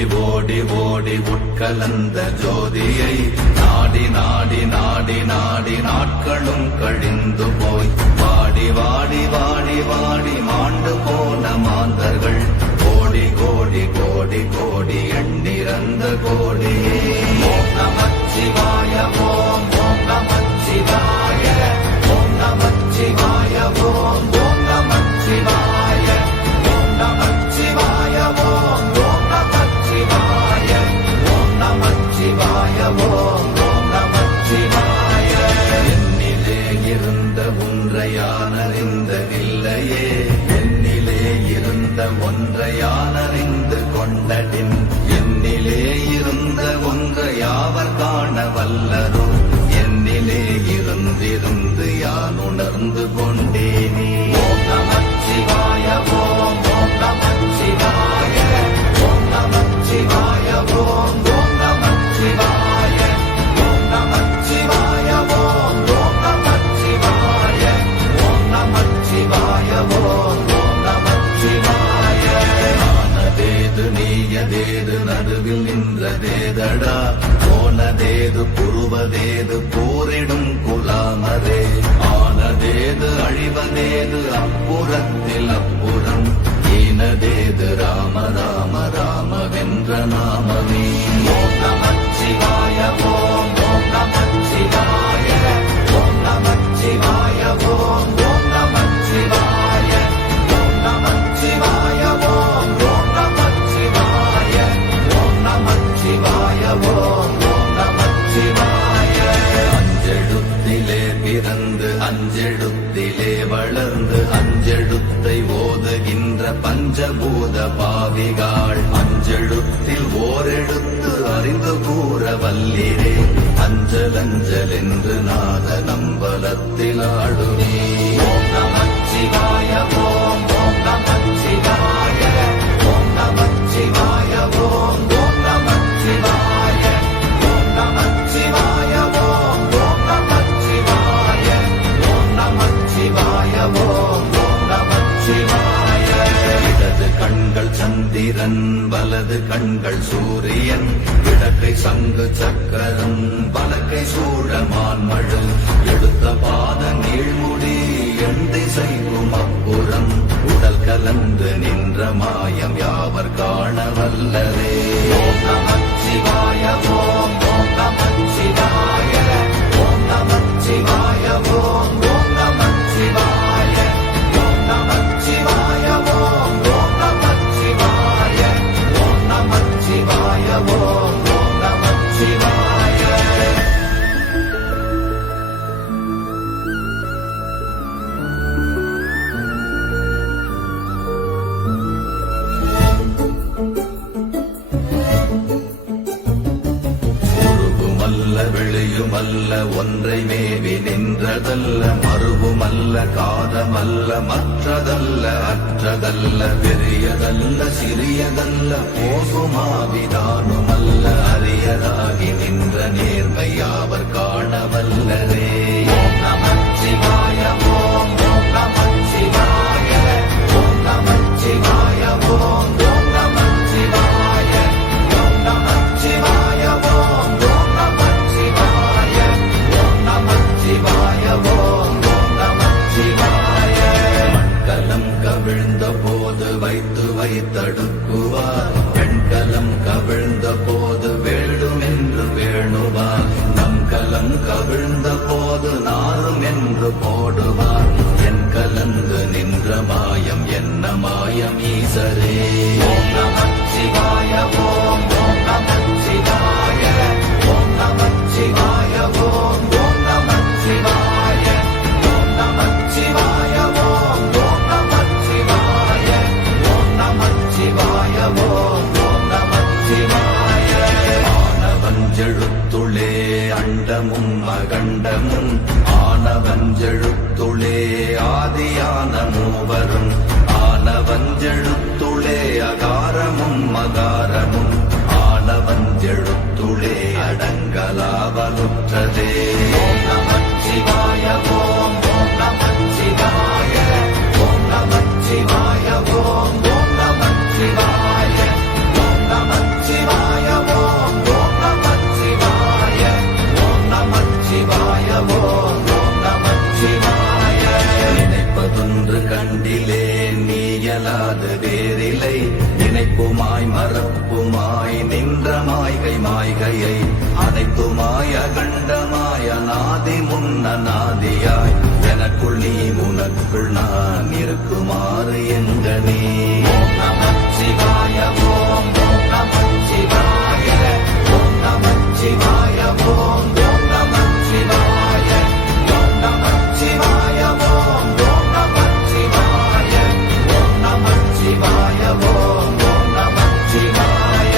ஓடி ஓடி ஓடி உட்கலந்த ஜோதியை நாடி நாடி நாடி நாடி நாட்களும் கழிந்து போய் வாடி வாடி வாடி வாடி மாண்டு போன மாந்தர்கள் கோடி கோடி கோடி கோடி எண்ணிறந்த கோடி. ஓம் நமச்சிவாய ஓம் ஓம் நமச்சிவாய ஓம் நமச்சிவாய ஓம் ஓம் நமச்சிவாய ஓம் நமச்சிவாய ஓம் ஓம் நமச்சிவாய ஓம் நமச்சிவாய ஓம் ஓம் நமச்சிவாய. என்னிலே இருந்த ஒன்றையானறிந்ததில்லையே என்னிலே இருந்த ஒன்றையானறிந்து கொண்டடின் என்னிலே இருந்த ஒன்றை யாவர் காண வல்லரோ என்னிலே இருந்திருந்து யான் உணர்ந்து கொண்டேனே. ஓம் நமச்சிவாய ஓம் ஓம் நமச்சிவாய ஓம் நமச்சிவாய ஓம் ஓம் நமச்சிவாய ஓம் நமச்சிவாய ஓம் ஓம் நமச்சிவாய ஓம் நமச்சிவாய ஓம் ஓம் நமச்சிவாய. ஆனதேது நீயதேது நடுவில் நின்றதேதடா போனதேது புருவதேது போரிடும் குலாமரே ஆனதேது அழிவதேது அப்புறத்தில் அப்புறம் ஈனதேது ராம ராம ராமவென்ற நாமமே. ஓம் நமச்சிவாய ஓம் ஓம் நமச்சிவாய ஓம் நமச்சிவாய ஓம் ஓம் நமச்சிவாய ஓம் நமச்சிவாய ஓம் ஓம் நமச்சிவாய ஓம் நமச்சிவாய ஓம் ஓம் நமச்சிவாய. அஞ்செழுத்திலே பிறந்து அஞ்செழுத்திலே வளர்ந்து அஞ்செழுத்தை ஓதுகின்ற பஞ்சபூத பாவிகாள் அஞ்செழுத்தில் ஓரெழுத்து அறிந்து கூற வல்லிரே அஞ்சல் அஞ்சல் என்று நாத நம்பலத்தில் ஆடுமே. ஓம் நமச்சிவாய ஓம் ஓம் நமச்சிவாய ஓம் நமச்சிவாய ஓம் ஓம் நமச்சிவாய ஓம் நமச்சிவாய ஓம் ஓம் நமச்சிவாய ஓம் நமச்சிவாய ஓம் ஓம் நமச்சிவாய. இடது கண்கள் சந்திரன் வலது கண்கள் சூரியன் இடக்கை சங்கு சக்கரம் வலக்கை சூழமான்மழு எடுத்த பாத நீழ்முடி எண் திசைக்கும் அப்புறம் உடல் கலந்து நின்ற மாயம் யாவர் காண வல்லரே. ஓம் நமச்சிவாய ஓம் ஓம் நமச்சிவாய ஓம் நமச்சிவாய ஓம் ஓம் நமச்சிவாய ஓம் நமச்சிவாய ஓம் ஓம் நமச்சிவாய ஓம் நமச்சிவாய ஓம் ஓம் நமச்சிவாய. வெளியுமல்ல ஒன்றை மேவி நின்றதல்ல மறுவுமல்ல காதமல்ல மற்றதல்ல அற்றதல்ல பெரியதல்ல சிறியதல்ல போகுமாவிதானுமல்ல அரியதாகி நின்ற நேர்மையாவர் காண வல்லரே. ஓம் நமச்சிவாய ஓம் ஓம் நமச்சிவாய ஓம் நமச்சிவாய ஓம் ஓம் நமச்சிவாய ஓம் நமச்சிவாய ஓம் ஓம் நமச்சிவாய ஓம் நமச்சிவாய ஓம் ஓம் நமச்சிவாய. மண்கலம் கவிழ்ந்த போது வைத்து வைத்தடுக்குவார் பெண்கலம் கவிழ்ந்த போது வேடும் என்று வேணுவார் நம் கலம் கவிழ்ந்த போது நாரும் என்று போடுவார் என் கலந்து நின்ற மாயம் என்ன மாயம் ஈசரே. ஓம் நமச்சிவாய ஓம் ஓம் நமச்சிவாய ஓம் நமச்சிவாய ஓம் ஓம் நமச்சிவாய ஓம் நமச்சிவாய ஓம் ஓம் நமச்சிவாய ஓம் நமச்சிவாய ஓம் ஓம் நமச்சிவாய. ஆனவஞ்செழுத்துளே அண்டமும் அகண்டமும் ஆனவஞ்செழுத்துளே ஆதியான மூவரும் ஆனவஞ்செழுத்துளே அகாரமும் மகாரமும் ஆனவஞ்செழுத்துளே அடங்கலாவலுற்றதே. ஓம் நமச்சிவாய ஓம் ஓம் நமச்சிவாய ஓம் நமச்சிவாய ஓம் ஓம் நமச்சிவாய ஓம் நமச்சிவாய மாய்கையை அனைத்துமாய கண்டமாய நாதி முன்ன நாதியாய் எனக்குள் நீ உனக்குள் நான் இருக்குமாறு எங்கனே. ஓம் நமச்சிவாய ஓம் நமச்சிவாய ஓம் நமச்சிவாய ஓம் நமச்சிவாய ஓம் நமச்சிவாய ஓம் நமச்சிவாய ஓம் நமச்சிவாய ஓம் நமச்சிவாய.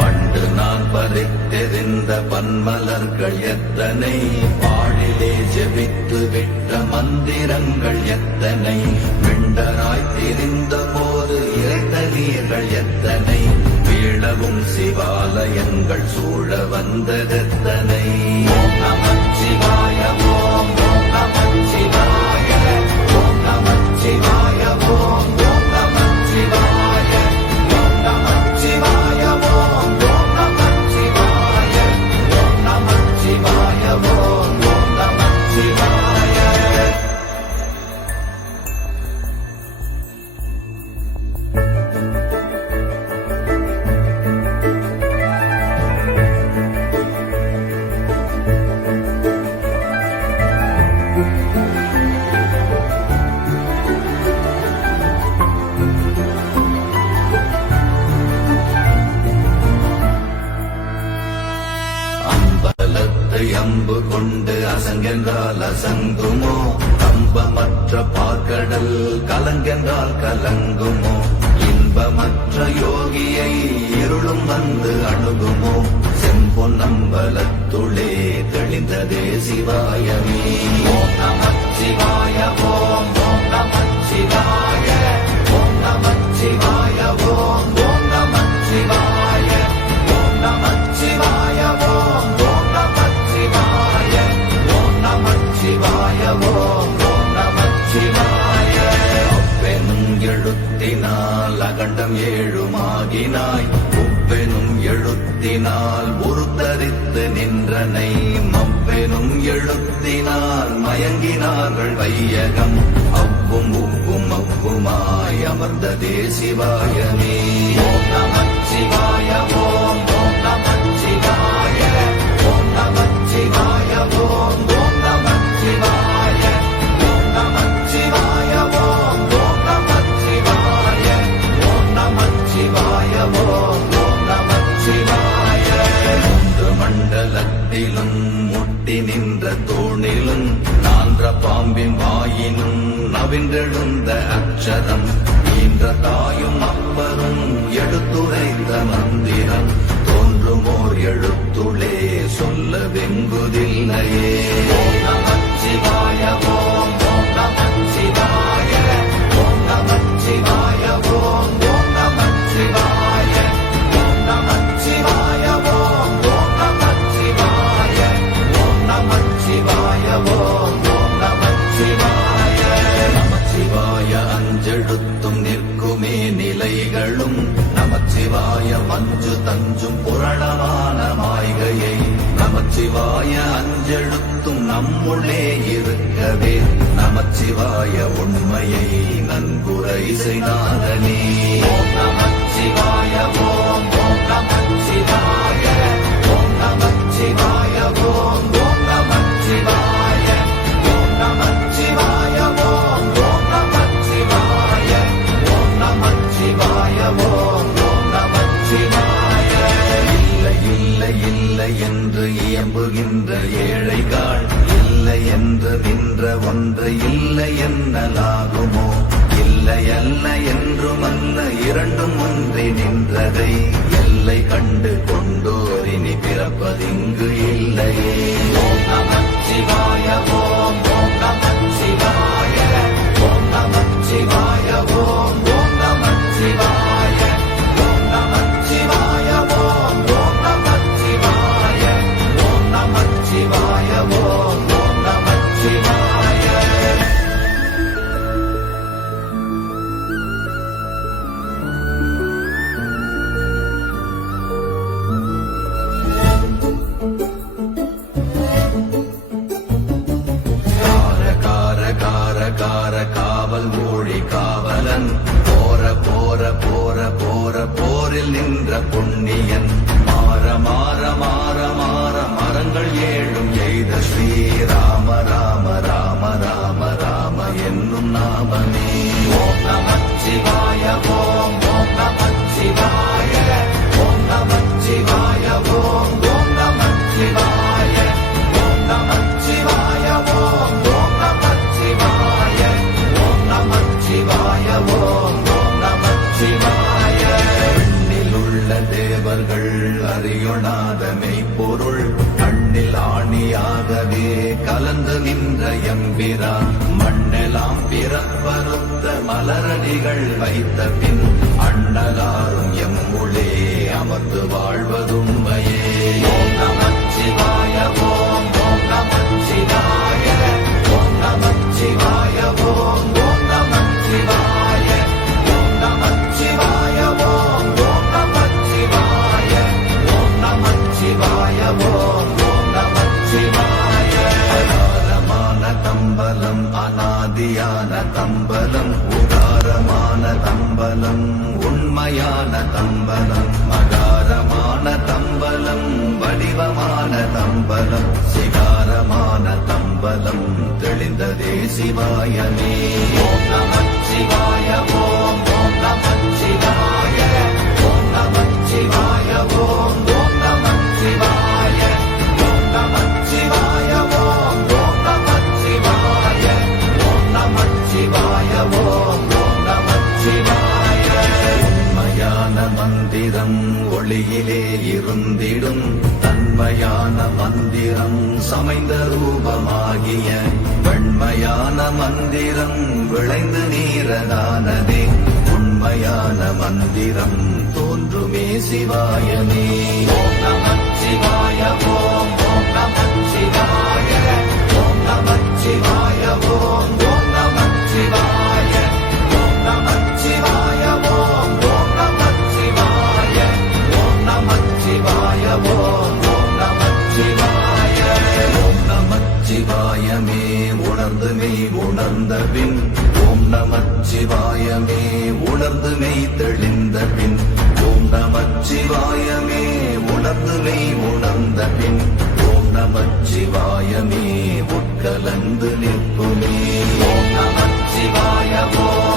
பண்டு நான் பறித்தெறிந்த பன்மலர்கள் எத்தனை, பாழிலே ஜெபித்து விட்ட மந்திரங்கள் எத்தனை, மிண்டராய் திரிந்த போது இறைத்த நீர்கள் எத்தனை, வீழவும் சிவாலயங்கள் சூழ வந்ததெத்தனை. ஓம் நமச்சிவாய ஓம் நமச்சிவாய ஓம் நமச்சிவாய ஓம் நமச்சிவாய ஓம் நமச்சிவாய ஓம் நமச்சிவாய ஓம் நமச்சிவாய ஓம் நமச்சிவாய. அம்பலத்தை அம்பு கொண்டு அசங்கென்றால் அசங்குமோ, கம்பமற்ற பார்க்கடல் கலங்கென்றால் கலங்குமோ, இன்பமற்ற யோகியை இருளும் வந்து அணுகுமோ, செம்பொன்னம்பலத்துளே தெளிந்ததே சிவாயமே. ஓம் நமச்சிவாய ஓம் நமச்சிவாய ஓம் நமச்சிவாய ஓம் நமச்சிவாய ஓம் நமச்சிவாய ஓம் நமச்சிவாய ஓம் நமச்சிவாய ஓம் நமச்சிவாய. அப்பெனும் எழுத்தினால் அகண்டம் ஏழுமாகினாய், உப்பெனும் எழுத்தினால் உருத்தரித்து நின்றனை, மப்பெனும் எழுத்தினால் மயங்கினார்கள் வையகம், அவ்வும் உவ்வும் அவ்வுமாய் அமர்ந்ததே சிவாயமே. ஓம் நமச்சிவாய ஓம் நமச்சிவாய ஓம் நமச்சிவாய ஓம் நமச்சிவாய ஓம் நமச்சிவாய ஓம் நமச்சிவாய ஓம் நமச்சிவாய ஓம் நமச்சிவாய. மூன்று மண்டலத்திலும் முட்டி நின்ற தூணிலும் நான்ற பாம்பின் வாயினும் நவின்றெழுந்த அக்ஷரம், ஈன்ற தாயும் அப்பரும் எடுத்துரைத்த மந்திரம், தோன்றுமோர் எழுத்துளே சொல்ல வெங்குதில்லையே. ஓம் நமச்சிவாய ஓம் நமச்சிவாய ஓம் நமச்சிவாய ஓம் நமச்சிவாய ஓம் நமச்சிவாய ஓம் நமச்சிவாய ஓம் நமச்சிவாய ஓம் நமச்சிவாய. நமச்சிவாய அஞ்செழுத்தும் நிற்குமே நிலைகளும், நமச்சிவாய மஞ்சு தஞ்சும் புரணமான மாய்கையை, நமச்சிவாய அஞ்செழுத்தும் நம்முள்ளே இருக்கவே, நமச்சிவாய உண்மையை நன்குரை செய்தாதனே. ஓம் நமச்சிவாய ஓம் நமச்சிவாய ஓம் நமச்சிவாய ஓம் நமச்சிவாய ஓம் நமச்சிவாய ஓம் நமச்சிவாய ஓம் நமச்சிவாய ஓம் நமச்சிவாய. இல்லை இல்லை இல்லை என்று இயம்புகின்ற ஏழைகள், இல்லை என்று நின்ற ஒன்று இல்லை என்னலாகுமோ, இல்லை அல்ல என்றும் அல்ல இரண்டும் ஒன்றி நின்றதை, எல்லை கண்டு கொண்டோரினி பிறப்பதிங்கு இல்லையே. ஓம் நமச்சிவாய ஓம் நமச்சிவாய ஓம் நமச்சிவாய ஓம் நமச்சிவாய ஓம் நமச்சிவாய ஓம் நமச்சிவாய ஓம் நமச்சிவாய ஓம் நமச்சிவாய. காவல் மொழி காவலன், போற போற போற போற போரில் நின்ற புண்ணியன், மாற மாற மாற நின்ற எம்பிரான் மண்ணெல்லாம் பிறப்பறுத்த மலரடிகள் வைத்த பின் அண்ணலாரும் எம்முளே அமர்ந்து வாழ்வதுண்மையே. ஓம் நமச்சிவாய ஓம் ஓம் நமச்சிவாய ஓம் நமச்சிவாய ஓம் ஓம் நமச்சிவாய ஓம் நமச்சிவாய ஓம் ஓம் நமச்சிவாய ஓம் நமச்சிவாய ஓம் ஓம் நமச்சிவாய. அகாரமான தம்பலம் அநாதியான தம்பலம் உகாரமான தம்பலம் உண்மையான தம்பலம் மகாரமான தம்பலம் வடிவமான தம்பலம் சிகாரமான தம்பலம் தெளிந்ததே சிவாயமே. ஓம் நமச்சிவாய ஓம் ஓம் நமச்சிவாய ஓம் நமச்சிவாய ஓம் ஓம் நமச்சிவாய ஓம் நமச்சிவாய ஓம் ஓம் நமச்சிவாய ஓம் நமச்சிவாய ஓம் ஓம் நமச்சிவாய. உண்மையான மந்திரம் ஒளியிலே இருந்திடும் தன்மையான மந்திரம் சமைந்த ரூபமாகிய வெண்மையான மந்திரம் விளைந்து நீரதானதே உண்மையான மந்திரம் தோன்றுமே சிவாயமே. ஓம் நமச்சிவாய ஓம் ஓம் நமச்சிவாய ஓம் நமச்சிவாய ஓம் ஓம் நமச்சிவாய ஓம் நமச்சிவாய ஓம் ஓம் நமச்சிவாய ஓம் நமச்சிவாய ஓம் ஓம் நமச்சிவாய. ஓம் நமச்சிவாயமே உணர்ந்து மெய் உணர்ந்த பின் ஓம் நமச்சிவாயமே உணர்ந்து மெய் தெளிந்த பின் ஓம் நமச்சிவாயமே உணர்ந்து மெய் உணர்ந்த பின் ஓம் நமச்சிவாயமே உட்கலந்து நிற்புமே. ஓம் நமச்சிவாய ஓம்